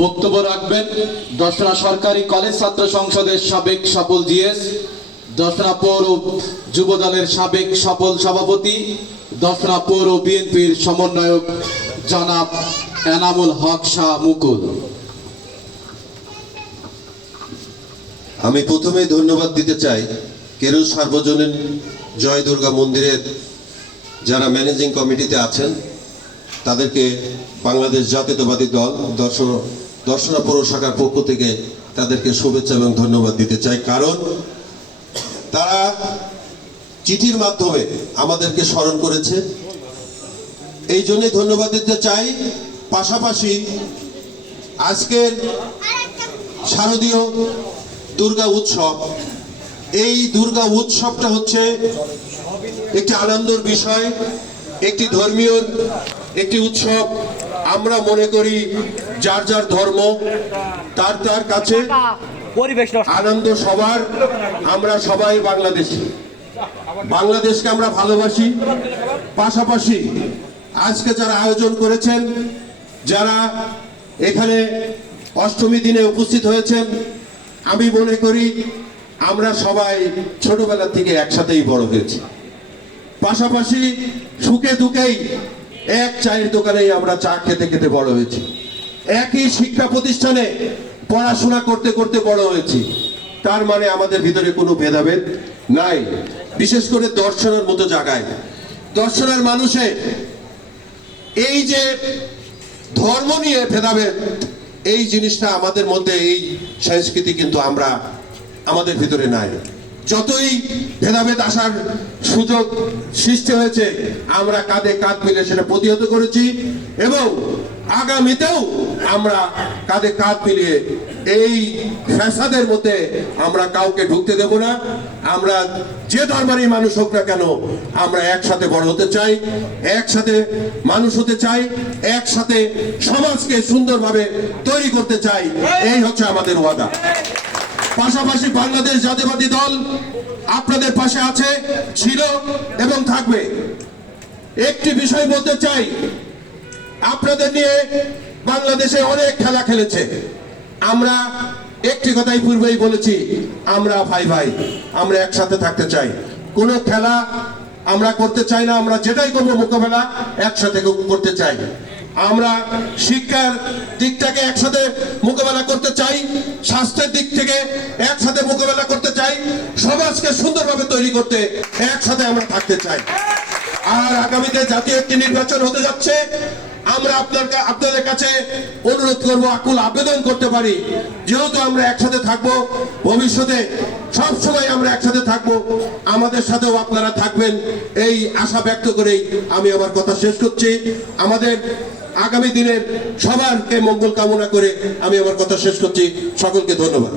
বক্তব্য রাখবেন দশরা সরকারি কলেজ ছাত্র সংসদের সাবেক সফল জিএস, দশরা পৌর যুব দলের সাবেক সফল সভাপতি, দশরা পৌর বিএনপির সমন্বয়ক জনাব এনামুল হক শাহ মুকুল। আমি প্রথমেই ধন্যবাদ দিতে চাই কেরুল সার্বজনীন জয় দুর্গা মন্দিরের যারা ম্যানেজিং কমিটিতে আছেন তাদেরকে বাংলাদেশ জাতীয়তাবাদী দল দর্শনা পৌর শাখার পক্ষ থেকে তাদেরকে শুভেচ্ছা এবং ধন্যবাদ দিতে চাই, কারণ তারা চিঠির মাধ্যমে আমাদেরকে স্মরণ করেছে, এই জন্যই ধন্যবাদ দিতে চাই। পাশাপাশি আজকের শারদীয় দুর্গা উৎসব, এই দুর্গা উৎসবটা হচ্ছে একটি আনন্দের বিষয়, একটি ধর্মীয় একটি উৎসব। আমরা মনে করি যার যার ধর্ম তার তার কাছে আনন্দ সবার। আমরা সবাই বাংলাদেশকে আমরা ভালোবাসি। পাশাপাশি আজকে যারা আয়োজন করেছেন, যারা এখানে অষ্টমী দিনে উপস্থিত হয়েছেন, আমি মনে করি আমরা সবাই ছোটবেলা থেকে একসাথেই বড় হয়েছি। পাশাপাশি সুখে দুঃখেই এক চায়ের দোকানেই আমরা চা খেতে খেতে বড় হয়েছি, একই শিক্ষা প্রতিষ্ঠানে পড়াশোনা করতে করতে বড় হয়েছি। তার মানে আমাদের ভিতরে কোনো ভেদাভেদ নাই। বিশেষ করে দর্শনের মতো জায়গায় দর্শনের মানুষের এই যে ধর্ম নিয়ে ভেদাভেদ, এই জিনিসটা আমাদের মধ্যে, এই সংস্কৃতি কিন্তু আমাদের ভিতরে নাই। যতই ভেদাভেদ আসার সুযোগ সৃষ্টি হয়েছে, আমরা কাঁধে কাঁধ মিলে সেটা প্রতিহত করেছি এবং আগামীতেও আমরা কাঁধে কাঁধ মিলিয়ে এই ফ্যাসাদের মধ্যে আমরা কাউকে ঢুকতে দেব না। আমরা যে ধর্মেরই মানুষ হোক না কেন, আমরা একসাথে বড় হতে চাই, একসাথে মানুষ হতে চাই, একসাথে সমাজকে সুন্দরভাবে তৈরি করতে চাই। এই হচ্ছে আমাদের ওয়াদা। পাশাপাশি বাংলাদেশ জাতীয়তাবাদী দল আপনাদের পাশে আছে, ছিল এবং থাকবে। একটি বিষয় বলতে চাই, আপনাদের নিয়ে বাংলাদেশে অনেক খেলা খেলেছে। আমরা একটি কথাই পূর্বেই বলেছি, আমরা ভাই ভাই, আমরা একসাথে থাকতে চাই। কোনো খেলা আমরা করতে চাই না, আমরা যেটাই করবো মোকাবেলা একসাথে করতে চাই। আমরা শিক্ষার দিকটাকে একসাথে মোকাবেলা করতে চাই, স্বাস্থ্যের দিক থেকে একসাথে মোকাবেলা করতে চাই, সমাজকে সুন্দরভাবে তৈরি করতে একসাথে আমরা থাকতে চাই। আর আগামীতে জাতীয় একটি নির্বাচন হতে যাচ্ছে। আমরা আপনাদের কাছে অনুরোধ করব, আকুল আবেদন করতে পারি, যেহেতু আমরা একসাথে থাকবো, ভবিষ্যতে সবসময় আমরা একসাথে থাকবো, আমাদের সাথেও আপনারা থাকবেন, এই আশা ব্যক্ত করেই আমি আমার কথা শেষ করছি। আমাদের আগামী দিনের সবারকে মঙ্গল কামনা করে আমি আমার কথা শেষ করছি। সকলকে ধন্যবাদ।